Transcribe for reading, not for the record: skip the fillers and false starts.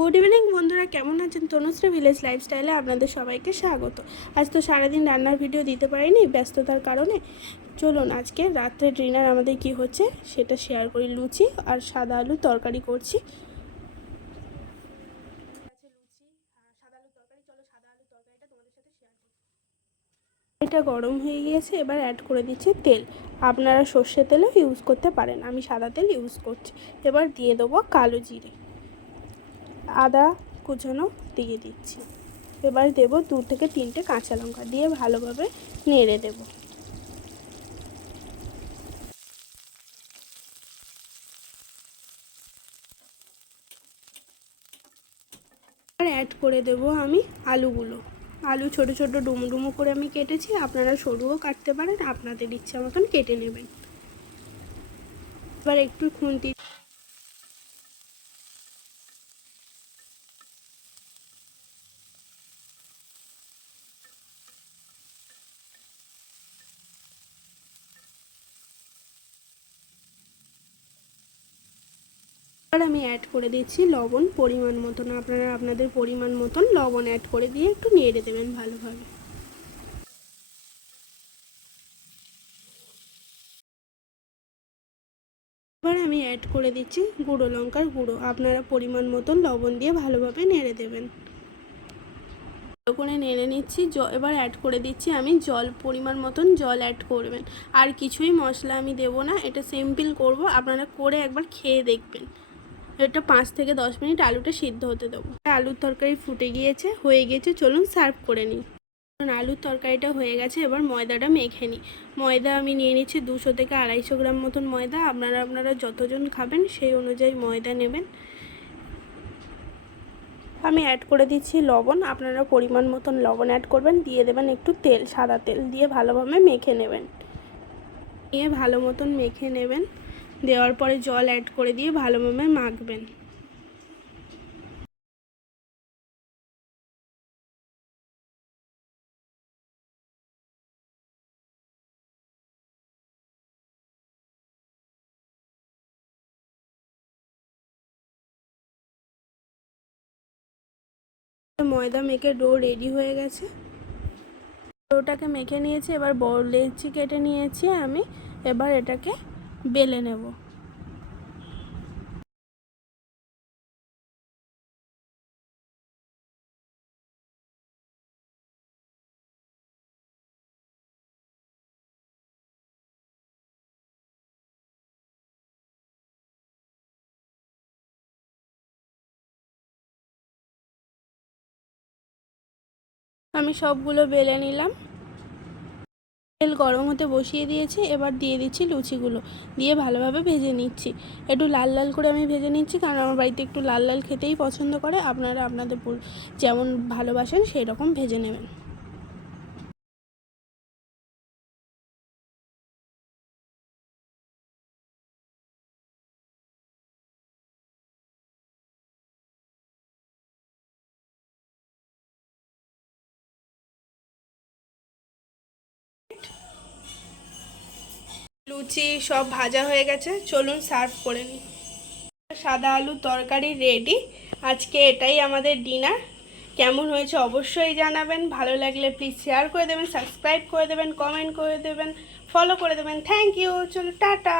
Good evening বন্ধুরা, কেমন আছেন? তনুশ্রী ভিলেজ লাইফস্টাইলে আপনাদের সবাইকে স্বাগত। আজ তো সারাদিন রান্নার ভিডিও দিতে পারিনি ব্যস্ততার কারণে। চলুন আজকে রাত্রে ডিনার আমাদের কি হচ্ছে সেটা শেয়ার করি। লুচি আর সাদা আলু তরকারি করছি। এটা গরম হয়ে গিয়েছে, এবার অ্যাড করে দিচ্ছি তেল। আপনারা সর্ষে তেলও ইউজ করতে পারেন, আমি সাদা তেল ইউজ করছি। এবার দিয়ে দেবো কালো জিরে, আদা কুচানো দিয়ে দিচ্ছি। এবার দেবো 2 থেকে 3টে কাঁচা লঙ্কা দিয়ে ভালোভাবে নেড়ে দেব। আর অ্যাড করে দেব আমি আলুগুলো। আলু ছোট ছোট ডুমো ডুমো করে আমি কেটেছি, আপনারা সরুও কাটতে পারেন, আপনাদের ইচ্ছা মতন কেটে নেবেন। এবার একটু খুন্তি আর আমি অ্যাড করে দিচ্ছি লবণ পরিমাণ মতন। আপনারা আপনাদের পরিমাণ মতন লবণ অ্যাড করে দিয়ে একটু নেড়ে দেবেন ভালোভাবে। এবার আমি অ্যাড করে দিচ্ছি গুঁড়ো লঙ্কার গুঁড়ো। আপনারা পরিমাণ মতন লবণ দিয়ে ভালোভাবে নেড়ে দেবেন। ভালো করে নেড়ে নিচ্ছি। এবার অ্যাড করে দিচ্ছি আমি জল, পরিমাণ মতন জল অ্যাড করবেন। আর কিছুই মশলা আমি দেব না, এটা সিম্পল করব। আপনারা করে একবার খেয়ে দেখবেন। এটা 5 থেকে 10 মিনিট আলুটা সিদ্ধ হতে দেবো। আলুর তরকারি ফুটে গিয়েছে, হয়ে গিয়েছে, চলুন সার্ভ করে নিই। আলুর তরকারিটা হয়ে গেছে, এবার ময়দাটা মেখে নিই। ময়দা আমি নিয়ে নিচ্ছি 200 থেকে 250 গ্রাম মতন ময়দা। আপনারা যতজন খাবেন সেই অনুযায়ী ময়দা নেবেন। আমি অ্যাড করে দিচ্ছি লবণ, আপনারা পরিমাণ মতন লবণ অ্যাড করবেন। দিয়ে দেবেন একটু তেল, সাদা তেল দিয়ে ভালোভাবে মেখে নেবেন। নিয়ে ভালো মতন মেখে নেবেন। দেওয়ার পরে জল অ্যাড করে দিয়ে ভালোভাবে মাখবেন। ময়দা মেখে ডো রেডি হয়ে গেছে। ডোটাকে মেখে নিয়েছি, এবার বড় লেচি কেটে নিয়েছি আমি। এবার এটাকে বেলে নেব। আমি সবগুলো বেলে নিলাম। তেল গরম হতে বসিয়ে দিয়েছি, এবার দিয়ে দিচ্ছি লুচিগুলো। দিয়ে ভালোভাবে ভেজে নিচ্ছি। একটু লাল লাল করে আমি ভেজে নিচ্ছি, কারণ আমার বাড়িতে একটু লাল লাল খেতেই পছন্দ করে। আপনারা আপনাদের যেমন ভালোবাসেন সেই রকম ভেজে নেবেন। লুচি সব ভাজা হয়ে গেছে, চলুন সার্ভ করে নিই। সাদা আলু তরকারি রেডি। আজকে এটাই আমাদের ডিনার। কেমন হয়েছে অবশ্যই জানাবেন। ভালো লাগলে প্লিজ শেয়ার করে দেবেন, সাবস্ক্রাইব করে দেবেন, কমেন্ট করে দেবেন, ফলো করে দেবেন। Thank you. চলো টাটা।